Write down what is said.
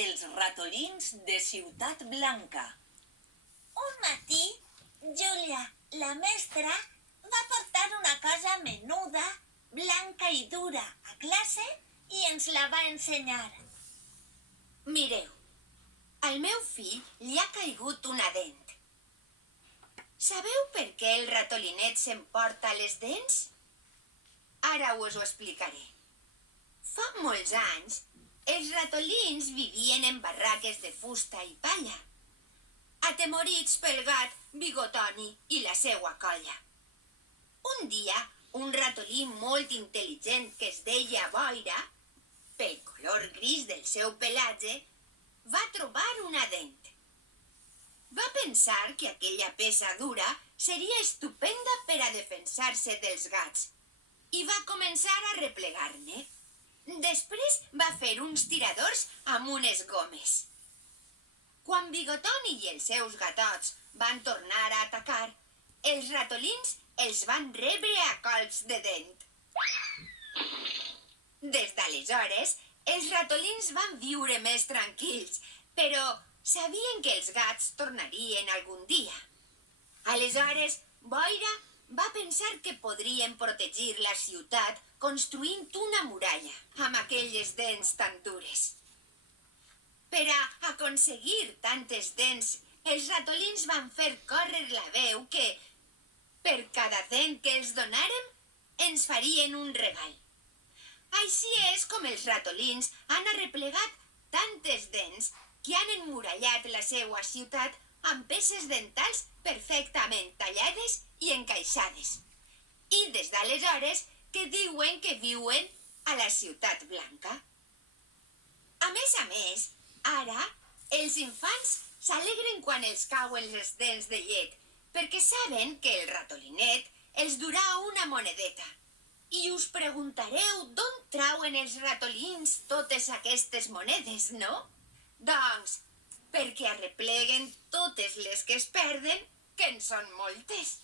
Els ratolins de Ciutat Blanca. Un matí, Júlia, la mestra, va portar una cosa menuda, blanca i dura a classe i ens la va ensenyar. Mireu, al meu fill li ha caigut una dent. Sabeu per què el ratolinet s'emporta les dents? Ara us ho explicaré. Fa molts anys, els ratolins vivien en barraques de fusta i palla, atemorits pel gat Bigotoni i la seua colla. Un dia, un ratolí molt intel·ligent que es deia Boira, pel color gris del seu pelatge, va trobar una dent. Va pensar que aquella peça dura seria estupenda per a defensar-se dels gats i va començar a replegar-ne. Després va fer uns tiradors amb unes gomes. Quan Bigotoni i els seus gatots van tornar a atacar, els ratolins els van rebre a colps de dent. Des d'aleshores, els ratolins van viure més tranquils, però sabien que els gats tornarien algun dia. Aleshores, Boira va pensar que podrien protegir la ciutat construint una muralla amb aquelles dents tan dures. Per a aconseguir tantes dents, els ratolins van fer córrer la veu que, per cada dent que els donàrem, ens farien un regal. Així és com els ratolins han arreplegat tantes dents que han emmurallat la seua ciutat amb peces dentals perfectament tallades i encaixades. I des d'aleshores que diuen que viuen a la Ciutat Blanca. A més, ara, els infants s'alegren quan els cauen les dents de llet, perquè saben que el ratolinet els durà una monedeta. I us preguntareu d'on trauen els ratolins totes aquestes monedes, no? Doncs, perquè arrepleguen totes les que es perden, que en són moltes.